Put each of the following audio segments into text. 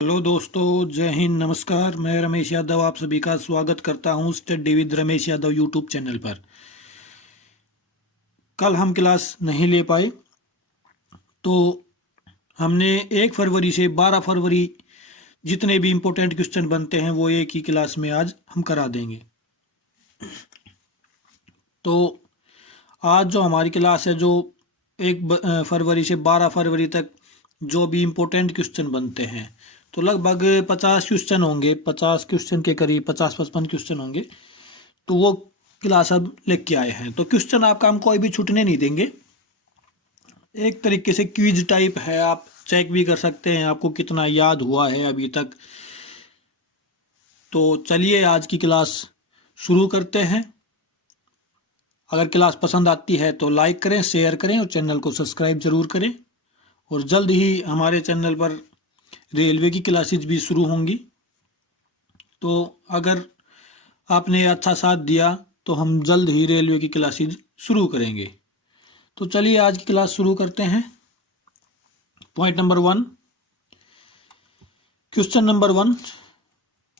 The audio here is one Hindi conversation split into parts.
हेलो दोस्तों, जय हिंद, नमस्कार। मैं रमेश यादव आप सभी का स्वागत करता हूं study with Ramesh Yadav YouTube channel पर। कल हम क्लास नहीं ले पाए तो हमने 1 फरवरी से 12 फरवरी जितने भी इम्पोर्टेंट क्वेश्चन बनते हैं वो एक ही क्लास में आज हम करा देंगे। तो आज जो हमारी क्लास है, जो 1 फरवरी से 12 फरवरी तक जो भी इम्पोर्टेंट क्वेश्चन बनते हैं, तो लगभग 50 क्वेश्चन होंगे। 50 क्वेश्चन के करीब 50-55 क्वेश्चन होंगे। तो वो क्लास अब लेके आए हैं। तो क्वेश्चन आपका हम कोई भी छूटने नहीं देंगे। एक तरीके से क्विज टाइप है, आप चेक भी कर सकते हैं आपको कितना याद हुआ है अभी तक। तो चलिए आज की क्लास शुरू करते हैं। अगर क्लास पसंद आती है तो लाइक करें, शेयर करें और चैनल को सब्सक्राइब जरूर करें। और जल्द ही हमारे चैनल पर रेलवे की क्लासेज भी शुरू होंगी। तो अगर आपने अच्छा साथ दिया तो हम जल्द ही रेलवे की क्लासेज शुरू करेंगे। तो चलिए आज की क्लास शुरू करते हैं। पॉइंट नंबर 1, क्वेश्चन नंबर 1,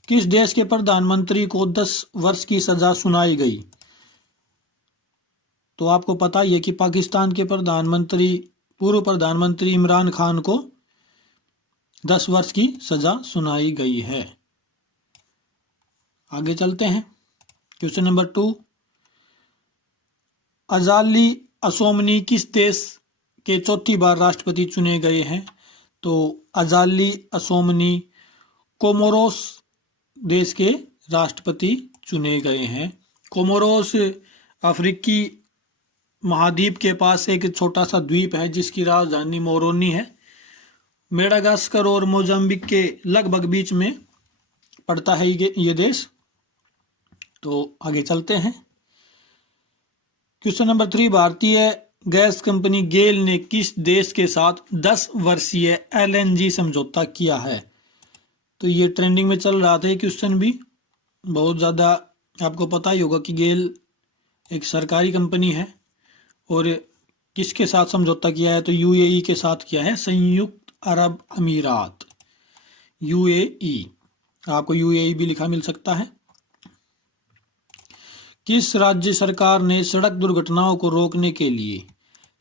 किस देश के प्रधानमंत्री को 10 वर्ष की सजा सुनाई गई? तो आपको पता ही है कि पाकिस्तान के पूर्व प्रधानमंत्री इमरान खान को 10 वर्ष की सजा सुनाई गई है। आगे चलते हैं। क्वेश्चन नंबर 2, अजाली असोमनी किस देश के चौथी बार राष्ट्रपति चुने गए हैं? तो अजाली असोमनी कोमोरोस देश के राष्ट्रपति चुने गए हैं। कोमोरोस अफ्रीकी महाद्वीप के पास एक छोटा सा द्वीप है जिसकी राजधानी मोरोनी है। मेडागास्कर और मोजाम्बिक के लगभग बीच में पड़ता है ये देश। तो आगे चलते हैं। क्वेश्चन नंबर 3, भारतीय गैस कंपनी गेल ने किस देश के साथ 10 वर्षीय LNG समझौता किया है? तो ये ट्रेंडिंग में चल रहा था ये क्वेश्चन भी बहुत ज़्यादा। आपको पता ही होगा कि गेल एक सरकारी कंपनी है और किसके साथ समझौता किया है? तो UAE के साथ किया है, संयुक्त अरब अमीरात, UAE। आपको UAE भी लिखा मिल सकता है। किस राज्य सरकार ने सड़क दुर्घटनाओं को रोकने के लिए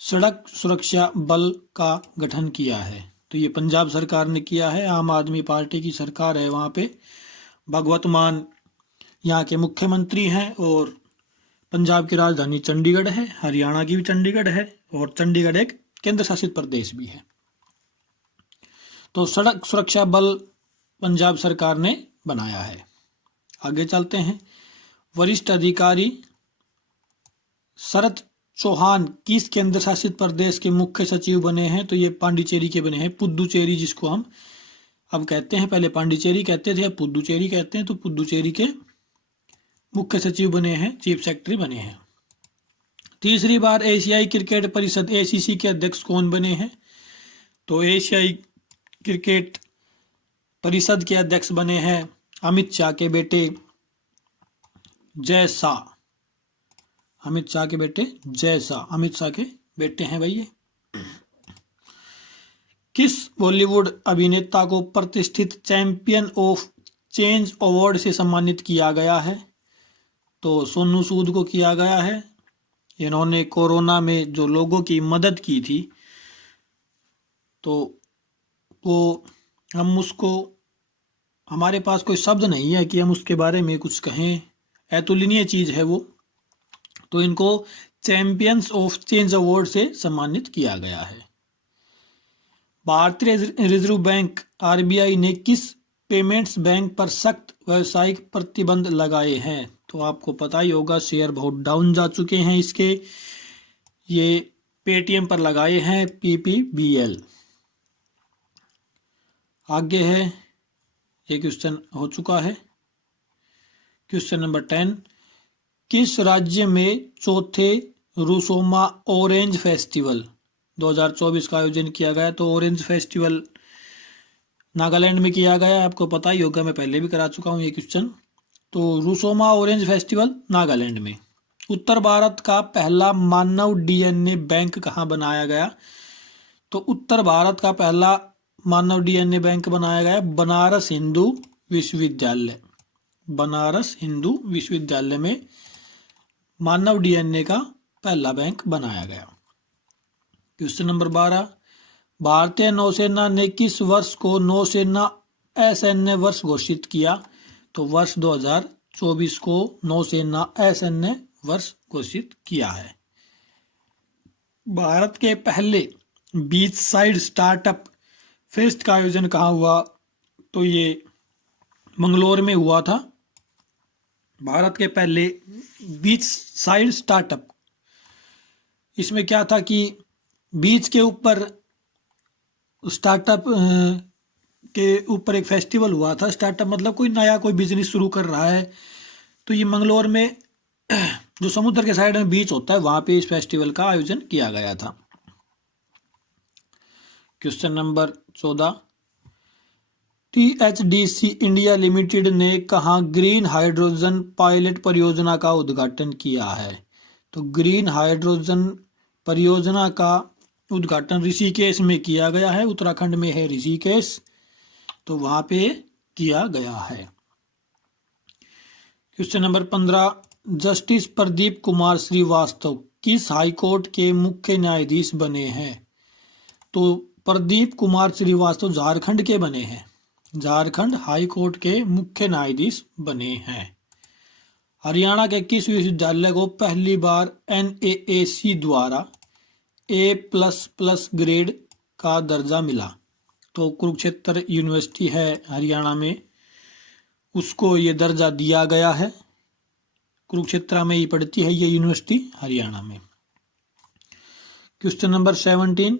सड़क सुरक्षा बल का गठन किया है? तो ये पंजाब सरकार ने किया है। आम आदमी पार्टी की सरकार है वहाँ पे। भगवत मान यहाँ के मुख्यमंत्री हैं और पंजाब की राजधानी चंडीगढ़ है, हरियाणा की भी चंडीगढ़ है और चंडीगढ़ एक केंद्र शासित प्रदेश भी है। तो सड़क सुरक्षा बल पंजाब सरकार ने बनाया है। आगे चलते हैं। वरिष्ठ अधिकारी शरद चौहान किस केंद्र शासित प्रदेश के मुख्य सचिव बने हैं? तो ये पांडिचेरी के बने हैं, पुदुचेरी जिसको हम अब कहते हैं। पहले पांडिचेरी कहते थे, अब पुदुचेरी कहते हैं। तो पुदुचेरी के मुख्य सचिव बने हैं, चीफ सेक्रेटरी बने हैं। तीसरी बार एशियाई क्रिकेट परिषद ACC के अध्यक्ष कौन बने हैं? तो एशियाई क्रिकेट परिषद के अध्यक्ष बने हैं अमित शाह के बेटे जय शाह। अमित शाह के बेटे जय शाह, अमित शाह के बेटे हैं भाई ये। किस बॉलीवुड अभिनेता को प्रतिष्ठित चैंपियन ऑफ चेंज अवार्ड से सम्मानित किया गया है? तो सोनू सूद को किया गया है। इन्होंने कोरोना में जो लोगों की मदद की थी, तो वो हमारे पास कोई शब्द नहीं है कि हम उसके बारे में कुछ कहें। अतुलनीय चीज है वो। तो इनको चैंपियंस ऑफ चेंज अवार्ड से सम्मानित किया गया है। भारतीय रिजर्व बैंक RBI ने किस पेमेंट्स बैंक पर सख्त व्यावसायिक प्रतिबंध लगाए हैं? तो आपको पता ही होगा, शेयर बहुत डाउन जा चुके हैं इसके। ये पेटीएम पर लगाए हैं, PPBL। आगे है, ये क्वेश्चन हो चुका है। क्वेश्चन नंबर 10, किस राज्य में चौथे रुसोमा ऑरेंज फेस्टिवल 2024 का आयोजन किया गया? तो ऑरेंज फेस्टिवल नागालैंड में किया गया। आपको पता ही होगा, मैं पहले भी करा चुका हूँ ये क्वेश्चन। तो रुसोमा ऑरेंज फेस्टिवल नागालैंड में। उत्तर भारत का पहला मानव DNA बैंक कहाँ बनाया गया? तो उत्तर भारत का पहला मानव डीएनए बैंक बनाया गया? बनारस हिंदू विश्वविद्यालय। बनारस हिंदू विश्वविद्यालय में मानव डीएनए का पहला बैंक बनाया गया। क्वेश्चन नंबर 12, भारतीय नौसेना ने किस वर्ष को नौसेना असैन्य वर्ष घोषित किया? तो वर्ष 2024 को नौसेना असैन्य वर्ष घोषित किया है। भारत के पहले बीच साइड स्टार्टअप फेस्ट का आयोजन कहाँ हुआ? तो ये मंगलोर में हुआ था। भारत के पहले बीच साइड स्टार्टअप, इसमें क्या था कि बीच के ऊपर स्टार्टअप के ऊपर एक फेस्टिवल हुआ था। स्टार्टअप मतलब कोई नया कोई बिजनेस शुरू कर रहा है, तो ये मंगलोर में जो समुद्र के साइड में बीच होता है वहां पे इस फेस्टिवल का आयोजन किया गया था। Question number 14, THDC India limited ने कहाँ ग्रीन हाइड्रोजन पायलट परियोजना का उद्घाटन किया है? तो ग्रीन हाइड्रोजन परियोजना का उद्घाटन ऋषिकेश में किया गया है। उत्तराखंड में है ऋषिकेश, तो वहां पे किया गया है। Question number 15, justice Pradeep Kumar Srivastava किस हाईकोर्ट के मुख्य न्यायाधीश बने हैं? तो प्रदीप कुमार श्रीवास्तव झारखंड के बने हैं। झारखंड हाई कोर्ट के मुख्य न्यायाधीश बने हैं। हरियाणा के किस विश्वविद्यालय को पहली बार NAAC द्वारा A++ ग्रेड का दर्जा मिला? तो कुरुक्षेत्र यूनिवर्सिटी है हरियाणा में, उसको ये दर्जा दिया गया है। कुरुक्षेत्र में ही पड़ती है ये यूनिवर्सिटी हरियाणा में। क्वेश्चन नंबर 17,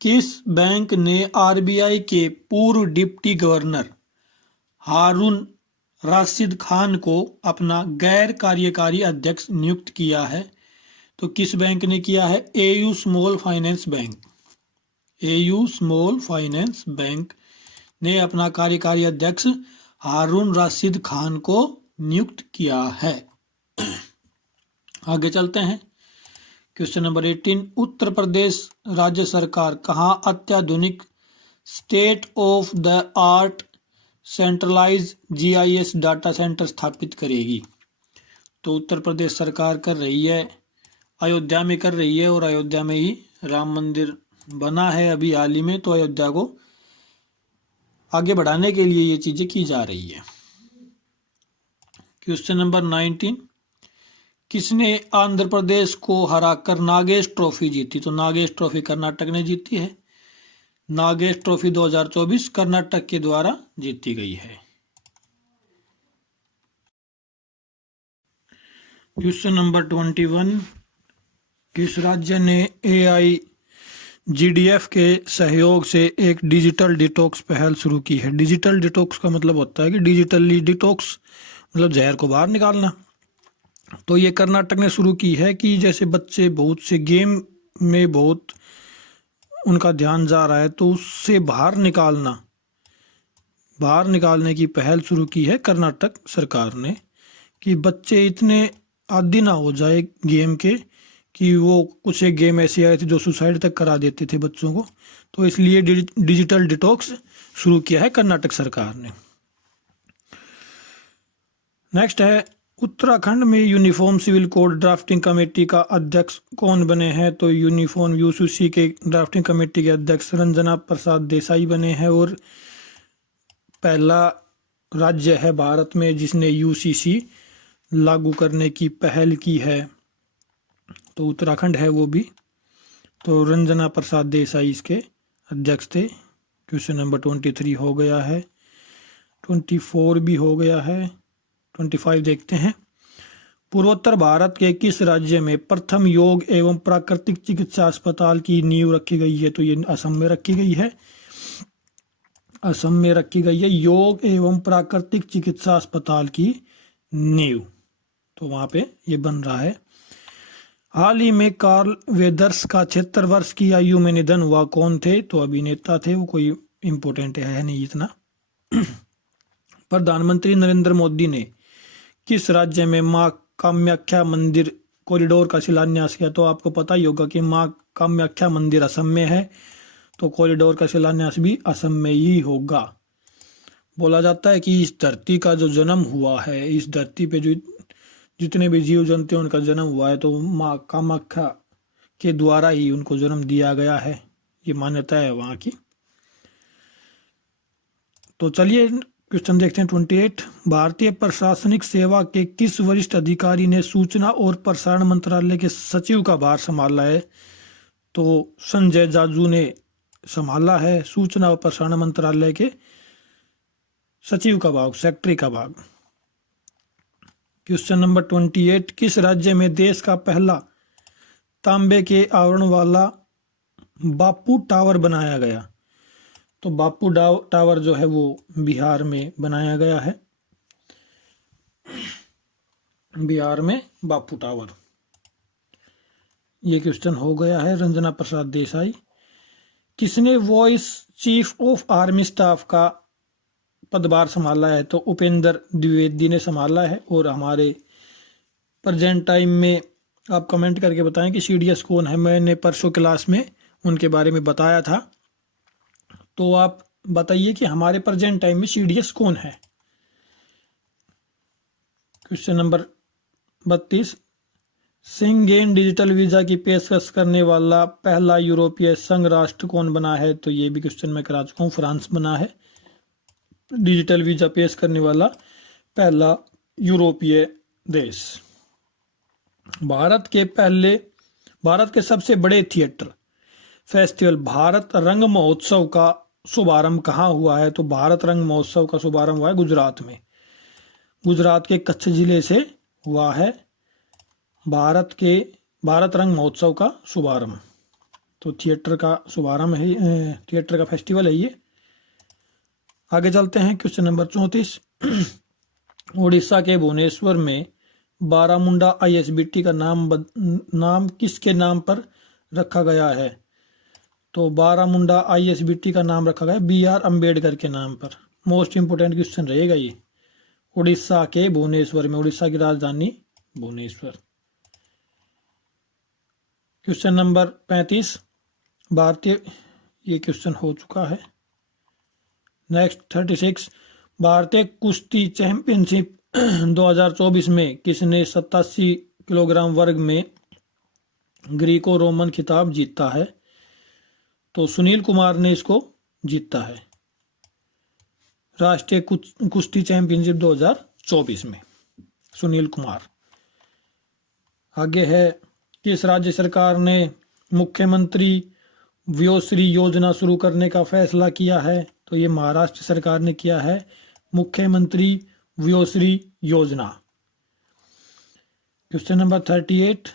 किस बैंक ने RBI के पूर्व डिप्टी गवर्नर हारून राशिद खान को अपना गैर कार्यकारी अध्यक्ष नियुक्त किया है? तो किस बैंक ने किया है? AU small finance bank. AU small finance bank ने अपना कार्यकारी अध्यक्ष हारून राशिद खान को नियुक्त किया है। आगे चलते हैं। क्वेश्चन नंबर 18, उत्तर प्रदेश राज्य सरकार कहाँ अत्याधुनिक state of the art centralise GIS data centre स्थापित करेगी? तो उत्तर प्रदेश सरकार कर रही है, अयोध्या में कर रही है, और अयोध्या में ही राम मंदिर बना है अभी हाल ही में, तो अयोध्या को आगे बढ़ाने के लिए ये चीजें की जा रही है। क्वेश्चन नंबर 19, किसने आंध्र प्रदेश को हराकर नागेश ट्रॉफी जीती? तो नागेश ट्रॉफी कर्नाटक ने जीती है। नागेश ट्रॉफी 2024 कर्नाटक के द्वारा जीती गई है। क्वेश्चन नंबर 21, किस राज्य ने AIGDF के सहयोग से एक डिजिटल डिटॉक्स पहल शुरू की है? डिजिटल डिटॉक्स का मतलब होता है कि डिजिटली डिटॉक्स मतलब जहर को बाहर निकालना। तो ये कर्नाटक ने शुरू की है कि जैसे बच्चे बहुत से गेम में बहुत उनका ध्यान जा रहा है, तो उससे बाहर निकालने की पहल शुरू की है कर्नाटक सरकार ने, कि बच्चे इतने आदी ना हो जाए गेम के कि वो कुछ एक गेम ऐसे आए थे जो सुसाइड तक करा देते थे बच्चों को। तो इसलिए डिजिटल डिटॉक्स शुरू किया है कर्नाटक सरकार ने। नेक्स्ट है, उत्तराखंड में uniform civil code drafting committee का अध्यक्ष कौन बने हैं? तो यूनिफॉर्म UCC के ड्राफ्टिंग कमेटी के अध्यक्ष रंजना प्रसाद देसाई बने हैं, और पहला राज्य है भारत में जिसने UCC लागू करने की पहल की है, तो उत्तराखंड है वो भी। तो रंजना प्रसाद देसाई इसके अध्यक्ष थे। क्वेश्चन नंबर 23 हो गया है, 24 भी हो गया है, 25 देखते हैं। पूर्वोत्तर भारत के किस राज्य में प्रथम योग एवं प्राकृतिक चिकित्सा अस्पताल की नींव रखी गई है? तो ये असम में रखी गई है। असम में रखी गई है योग एवं प्राकृतिक चिकित्सा अस्पताल की नींव, तो वहां पे ये बन रहा है। हाल ही में कार्ल वेदर्स का 76 वर्ष की आयु में निधन हुआ, कौन थे? तो अभिनेता थे, वो कोई इंपोर्टेंट है नहीं इतना। प्रधानमंत्री नरेंद्र मोदी ने किस राज्य में मां कामाख्या मंदिर कॉरिडोर का शिलान्यास किया? तो आपको पता ही होगा कि मां कामाख्या मंदिर असम में है, तो कॉरिडोर का शिलान्यास भी असम में ही होगा। बोला जाता है कि इस धरती का जो जन्म हुआ है, इस धरती पे जो जितने भी जीव जंतु उनका जन्म हुआ है, तो माँ कामाख्या के द्वारा ही उनको जन्म दिया गया है, ये मान्यता है वहाँ की। तो चलिए क्वेश्चन देखते हैं 28। भारतीय प्रशासनिक सेवा के किस वरिष्ठ अधिकारी ने सूचना और प्रसारण मंत्रालय के सचिव का भार संभाला है? तो संजय जाजू ने संभाला है सूचना और प्रसारण मंत्रालय के सचिव का भाग, सेक्रेटरी का भाग। Question number 28। किस राज्य में देश का पहला तांबे के आवरण वाला बापू टावर बनाया गया? तो बापू टावर जो है वो बिहार में बनाया गया है, बिहार में बापू टावर। ये क्वेश्चन हो गया है। रंजना प्रसाद देसाई। किसने voice chief of army staff का पदभार संभाला है? तो उपेंद्र द्विवेदी ने संभाला है। और हमारे प्रेजेंट टाइम में आप कमेंट करके बताएं कि सीडीएस कौन है। मैंने परसों क्लास में उनके बारे में बताया था, तो आप बताइए कि हमारे प्रेजेंट टाइम में सीडीएस कौन है। Question number 32। Schengen digital visa की पेशकश करने वाला पहला यूरोपीय संघ राष्ट्र कौन बना है? तो ये भी क्वेश्चन मैं करा चुका हूँ, फ्रांस बना है डिजिटल वीजा पेश करने वाला पहला यूरोपीय देश। भारत के सबसे बड़े थिएटर फेस्टिवल भारत रंग महोत्सव का शुभारंभ कहाँ हुआ है? तो भारत रंग महोत्सव का शुभारंभ हुआ है गुजरात में, गुजरात के कच्छ जिले से हुआ है भारत रंग महोत्सव का शुभारंभ। तो थिएटर का शुभारंभ है, थिएटर का फेस्टिवल है ये। आगे चलते हैं। Question number 34। उड़ीसा के भुवनेश्वर में बारामुंडा आईएसबीटी का नाम किसके नाम पर रखा गया है? तो बारामुंडा आईएसबीटी का नाम रखा गया BR अम्बेडकर के नाम पर। मोस्ट इंपोर्टेंट क्वेश्चन रहेगा ये। उड़ीसा के भुवनेश्वर में, उड़ीसा की राजधानी भुवनेश्वर। Question number 35। ये क्वेश्चन हो चुका है। नेक्स्ट 36। भारतीय कुश्ती चैंपियनशिप 2024 में किसने 87 किलोग्राम वर्ग में ग्रीको रोमन खिताब जीता है? तो सुनील कुमार ने इसको जीता है, राष्ट्रीय कुश्ती चैंपियनशिप 2024 में सुनील कुमार। आगे है, किस राज्य सरकार ने मुख्यमंत्री व्योश्री योजना शुरू करने का फैसला किया है? तो ये महाराष्ट्र सरकार ने किया है मुख्यमंत्री व्योश्री योजना। Question number 38।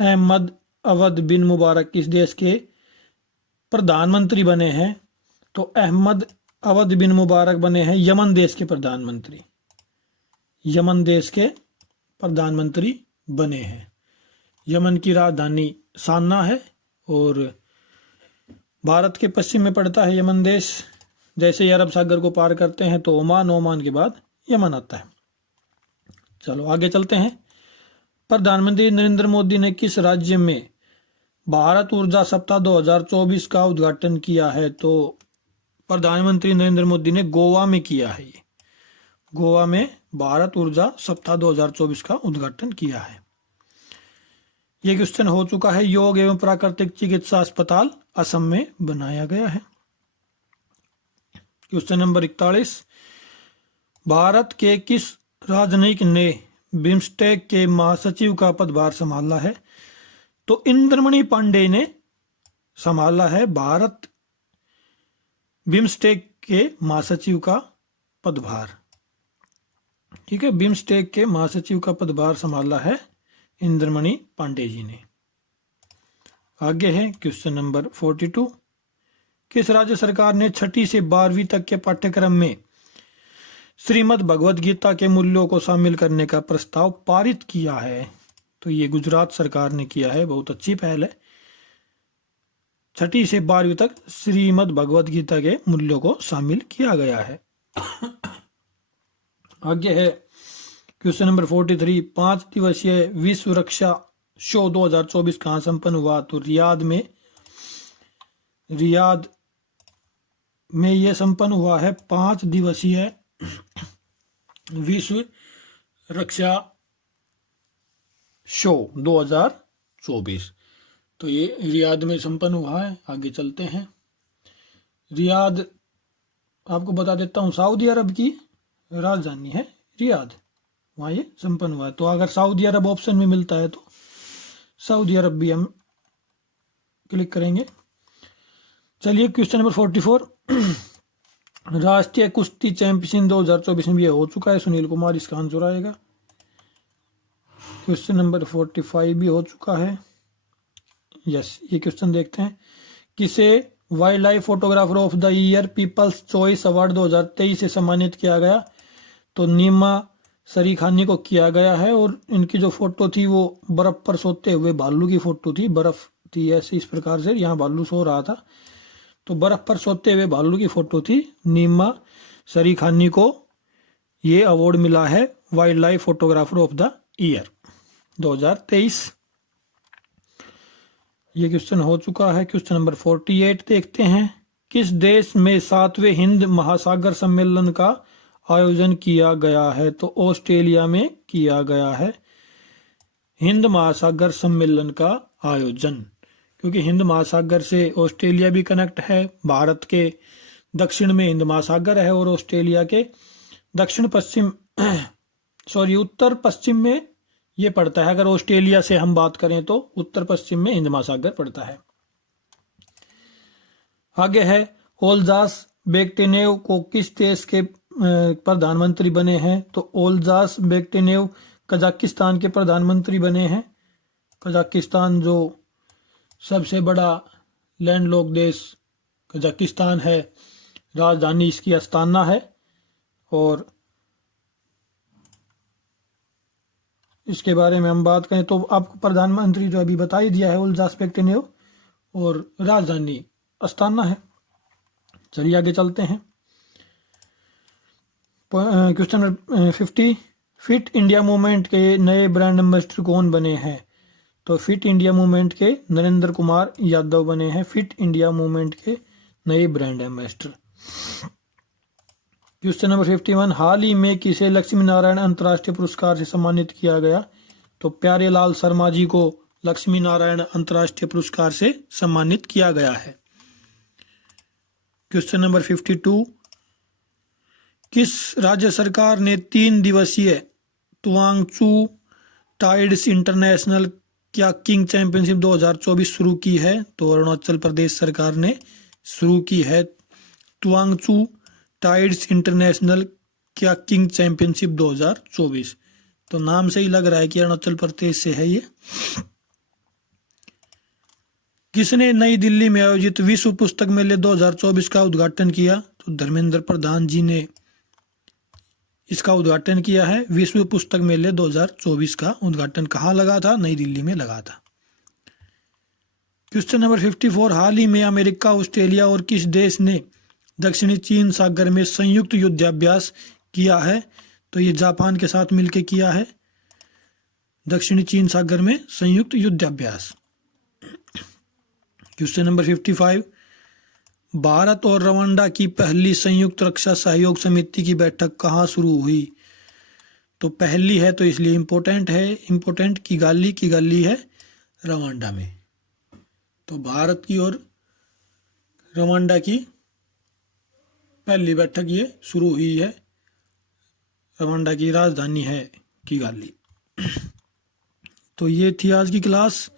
अहमद अवध बिन मुबारक किस देश के प्रधानमंत्री बने हैं? तो अहमद अवध बिन मुबारक बने हैं यमन देश के प्रधानमंत्री, यमन देश के प्रधानमंत्री बने हैं। यमन की राजधानी सान्ना है और भारत के पश्चिम में पड़ता है यमन देश। जैसे ही अरब सागर को पार करते हैं तो ओमान के बाद यमन आता है। चलो आगे चलते हैं। प्रधानमंत्री नरेंद्र मोदी ने किस राज्य में भारत ऊर्जा सप्ताह 2024 का उद्घाटन किया है? तो प्रधानमंत्री नरेंद्र मोदी ने गोवा में किया है। ये गोवा में भारत ऊर्जा सप्ताह 2024 का उद्घाटन किया है। ये क्वेश्चन हो चुका है। योग एवं प्राकृतिक चिकित्सा अस्पताल असम में बनाया गया है। Question number 41। भारत के किस राजनयिक ने बिम्स्टेक के महासचिव का पदभार संभाला है? तो इंद्रमणि पांडे ने संभाला है भारत बिम्स्टेक के महासचिव का पदभार। ठीक है, बिम्स्टेक के महासचिव का पदभार संभाला है इंद्रमणि पांडे जी ने। आगे है क्वेश्चन नंबर 42। किस राज्य सरकार ने 6ठी से 12वीं तक के पाठ्यक्रम में श्रीमद् भगवद गीता के मूल्यों को शामिल करने का प्रस्ताव पारित किया है? तो ये गुजरात सरकार ने किया है, बहुत अच्छी पहल है। 6ठी से 12वीं तक श्रीमद् भगवद गीता के मूल्यों को शामिल किया गया है। आगे है क्वेश्चन नंबर 43। 5 दिवसीय विश्व रक्षा शो 2024 कहाँ संपन्न हुआ? तो रियाद में ये संपन्न हुआ है 5 दिवसीय विश्व रक्षा शो 2024। तो ये रियाद में संपन्न हुआ है। आगे चलते हैं। रियाद आपको बता देता हूँ, सऊदी अरब की राजधानी है रियाद, वहाँ ये संपन्न हुआ है। तो अगर सऊदी अरब ऑप्शन में मिलता है तो सऊदी अरब भी हम क्लिक करेंगे। चलिए क्वेश्चन नंबर 44। राष्ट्रीय कुश्ती चैंपियनशिप 2024 में ये हो चुका है, सुनील कुमार इसका आंसर आएगा। क्वेश्चन नंबर 45 भी हो चुका है। यस, ये क्वेश्चन देखते हैं। किसे wild life photographer of the year people's choice award 2023 से सम्मानित किया गया? तो नीमा सरीखानी को किया गया है, और इनकी जो फोटो थी वो बर्फ पर सोते हुए भालू की फोटो थी। बर्फ थी ऐसे इस प्रकार से, यहाँ भालू सो रहा था, तो बर्फ पर सोते हुए भालू की फोटो थी। नीमा सरीखानी को ये अवार्ड मिला है wild life photographer of the year 2023। ये क्वेश्चन हो चुका है। क्वेश्चन नंबर 48 देखते हैं। किस देश में 7वें हिंद महासागर सम्मेलन का आयोजन किया गया है? तो ऑस्ट्रेलिया में किया गया है हिंद महासागर सम्मेलन का आयोजन, क्योंकि हिंद महासागर से ऑस्ट्रेलिया भी कनेक्ट है। भारत के दक्षिण में हिंद महासागर है और ऑस्ट्रेलिया के दक्षिण पश्चिम उत्तर पश्चिम में ये पड़ता है। अगर ऑस्ट्रेलिया से हम बात करें तो उत्तर पश्चिम में हिंद महासागर पड़ता है। आगे है, ओल्जास बेक्टेनेव को किस देश के प्रधानमंत्री बने हैं? तो ओल्जास बेक्टेनेव कजाकिस्तान के प्रधानमंत्री बने हैं। कजाकिस्तान जो सबसे बड़ा लैंडलॉक देश कजाकिस्तान है, राजधानी इसकी अस्ताना है, और इसके बारे में हम बात करें तो आपको प्रधानमंत्री जो अभी बता ही दिया है ओल्जास बेक्टेनेव, और राजधानी अस्ताना है। चलिए आगे चलते हैं। Question number 50। Fit India movement के नए ब्रांड एम्बेसडर कौन बने हैं? तो फिट इंडिया मूवमेंट के नरेंद्र कुमार यादव बने हैं फिट इंडिया मूवमेंट के नए ब्रांड एम्बेसडर। Question number 51। हाल ही में किसे लक्ष्मी नारायण अंतर्राष्ट्रीय पुरस्कार से सम्मानित किया गया? तो प्यारेलाल शर्मा जी को लक्ष्मी नारायण अंतर्राष्ट्रीय पुरस्कार से सम्मानित किया गया है। Question number 52। किस राज्य सरकार ने 3 दिवसीय तुआंगचू टाइड्स इंटरनेशनल क्याकिंग चैंपियनशिप 2024 शुरू की है? तो अरुणाचल प्रदेश सरकार ने शुरू की है तुआंगचू टाइड्स इंटरनेशनल क्याकिंग चैंपियनशिप 2024। तो नाम से ही लग रहा है कि अरुणाचल प्रदेश से है ये। किसने नई दिल्ली में आयोजित विश्व पुस्तक मेले 2024 का उद्घाटन किया? तो धर्मेंद्र प्रधान जी ने इसका उद्घाटन किया है। विश्व पुस्तक मेले 2024 का उद्घाटन कहाँ लगा था? नई दिल्ली में लगा था। Question number 54। हाल ही में अमेरिका, ऑस्ट्रेलिया और किस देश ने दक्षिणी चीन सागर में संयुक्त युद्धाभ्यास किया है? तो ये जापान के साथ मिलकर किया है दक्षिणी चीन सागर में संयुक्त युद्धाभ्यास। Question number 55। भारत और रवांडा की पहली संयुक्त रक्षा सहयोग समिति की बैठक कहाँ शुरू हुई? तो पहली है तो इसलिए इम्पोर्टेंट है। इम्पोर्टेंट किगाली है रवांडा में। तो भारत की और रवांडा की पहली बैठक ये शुरू हुई है। रवांडा की राजधानी है किगाली। तो ये थी आज की क्लास।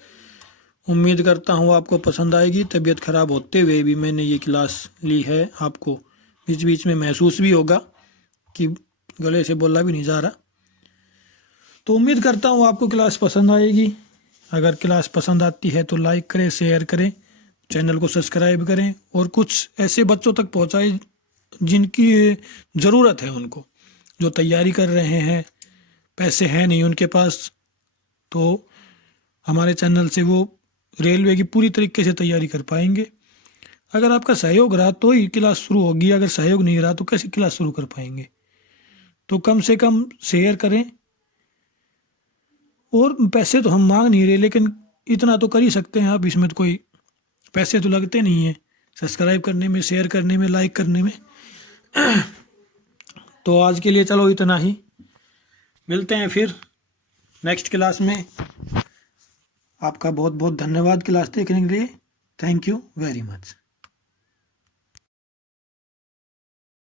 उम्मीद करता हूँ आपको पसंद आएगी। तबीयत खराब होते हुए भी मैंने ये क्लास ली है। आपको बीच बीच में महसूस भी होगा कि गले से बोला भी नहीं जा रहा। तो उम्मीद करता हूँ आपको क्लास पसंद आएगी। अगर क्लास पसंद आती है तो लाइक करें, शेयर करें, चैनल को सब्सक्राइब करें, और कुछ ऐसे बच्चों तक पहुँचाएं जिनकी ज़रूरत है, उनको जो तैयारी कर रहे हैं, पैसे हैं नहीं उनके पास, तो हमारे चैनल से वो रेलवे की पूरी तरीके से तैयारी कर पाएंगे। अगर आपका सहयोग रहा तो ही क्लास शुरू होगी, अगर सहयोग नहीं रहा तो कैसे क्लास शुरू कर पाएंगे? तो कम से कम शेयर करें। और पैसे तो हम मांग नहीं रहे, लेकिन इतना तो कर ही सकते हैं आप। इसमें तो कोई पैसे तो लगते नहीं हैं, सब्सक्राइब करने में, शेयर करने में, लाइक करने में। तो आज के लिए चलो इतना ही, मिलते हैं फिर नेक्स्ट क्लास में। आपका बहुत बहुत धन्यवाद क्लास देखने के लिए। Thank you very much.